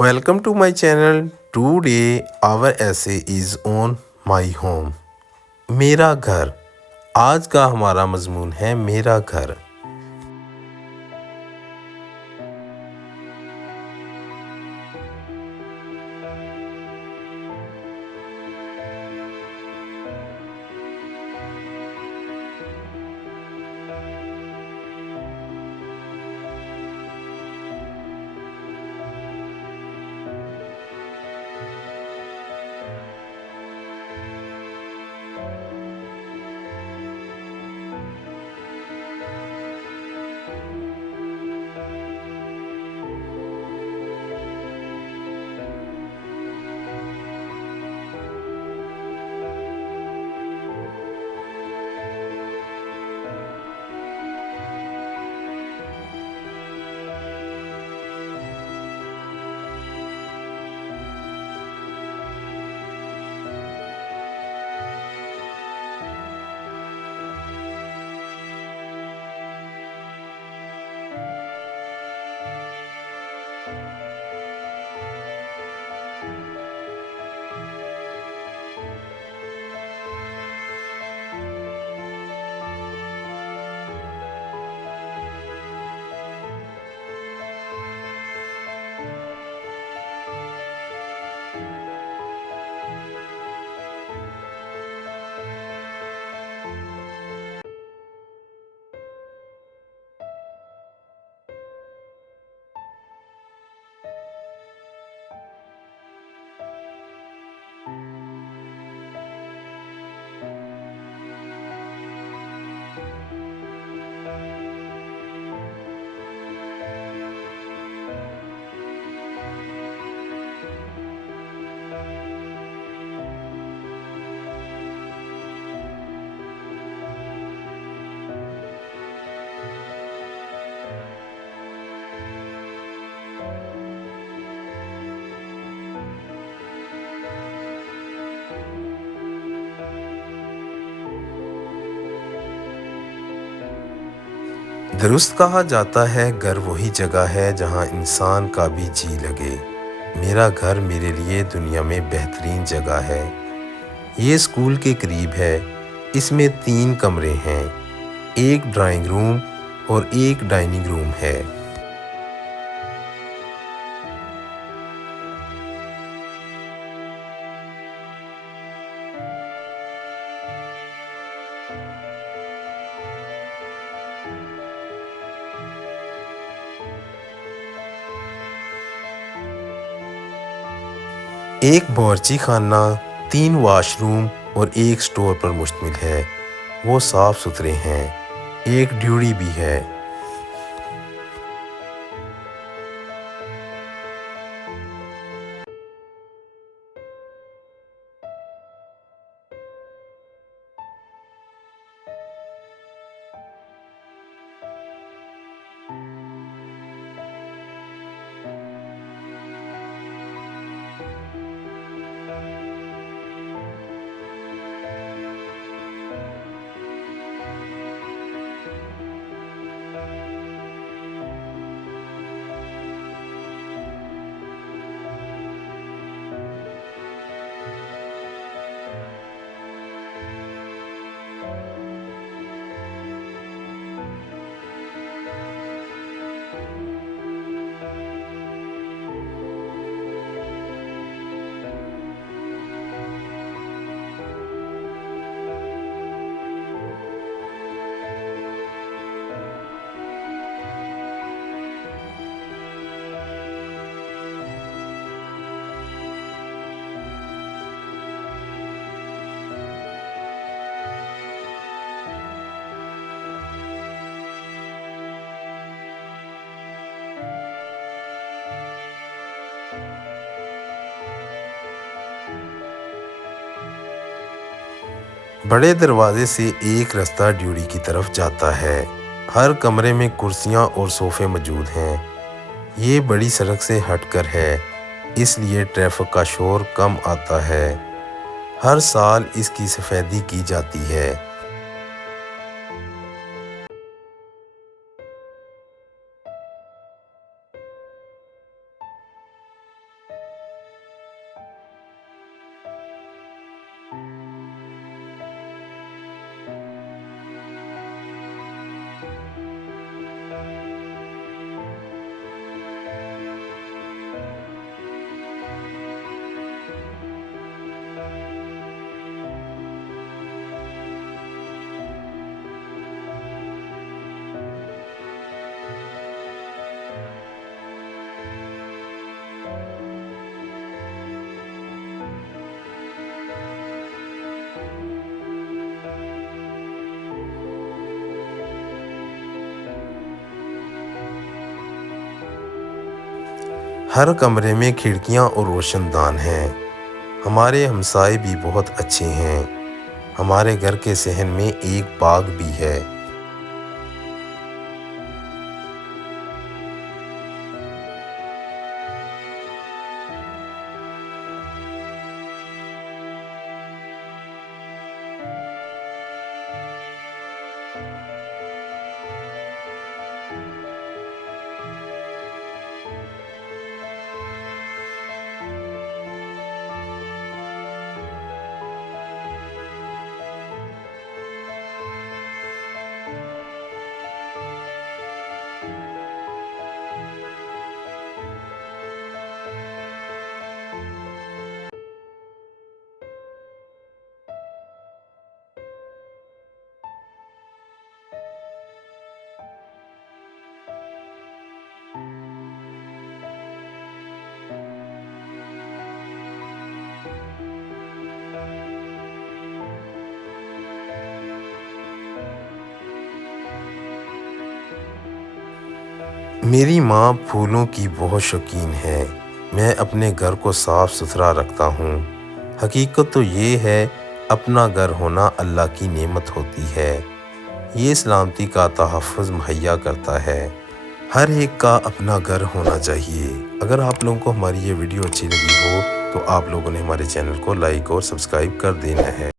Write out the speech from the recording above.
Welcome to my channel. Today our essay is on my home. मेरा घर। आज का हमारा मजमून है मेरा घर। दुरुस्त कहा जाता है घर वही जगह है जहाँ इंसान का भी जी लगे। मेरा घर मेरे लिए दुनिया में बेहतरीन जगह है। ये स्कूल के करीब है। इसमें 3 कमरे हैं, एक ड्राइंग रूम और एक डाइनिंग रूम है। एक बावर्ची खाना, 3 वाशरूम और एक स्टोर पर मुश्तमिल है। वो साफ़ सुथरे हैं। एक ड्यूटी भी है। बड़े दरवाजे से एक रास्ता ड्यूटी की तरफ जाता है। हर कमरे में कुर्सियां और सोफ़े मौजूद हैं। ये बड़ी सड़क से हटकर है, इसलिए ट्रैफिक का शोर कम आता है। हर साल इसकी सफेदी की जाती है। हर कमरे में खिड़कियाँ और रोशनदान हैं। हमारे हमसाए भी बहुत अच्छे हैं। हमारे घर के सहन में एक बाग भी है। मेरी माँ फूलों की बहुत शौकीन है। मैं अपने घर को साफ़ सुथरा रखता हूँ। हकीकत तो ये है, अपना घर होना अल्लाह की नेमत होती है। ये सलामती का तहफ़्फ़ुज़ मुहैया करता है। हर एक का अपना घर होना चाहिए। अगर आप लोगों को हमारी ये वीडियो अच्छी लगी हो तो आप लोगों ने हमारे चैनल को लाइक और सब्सक्राइब कर देना है।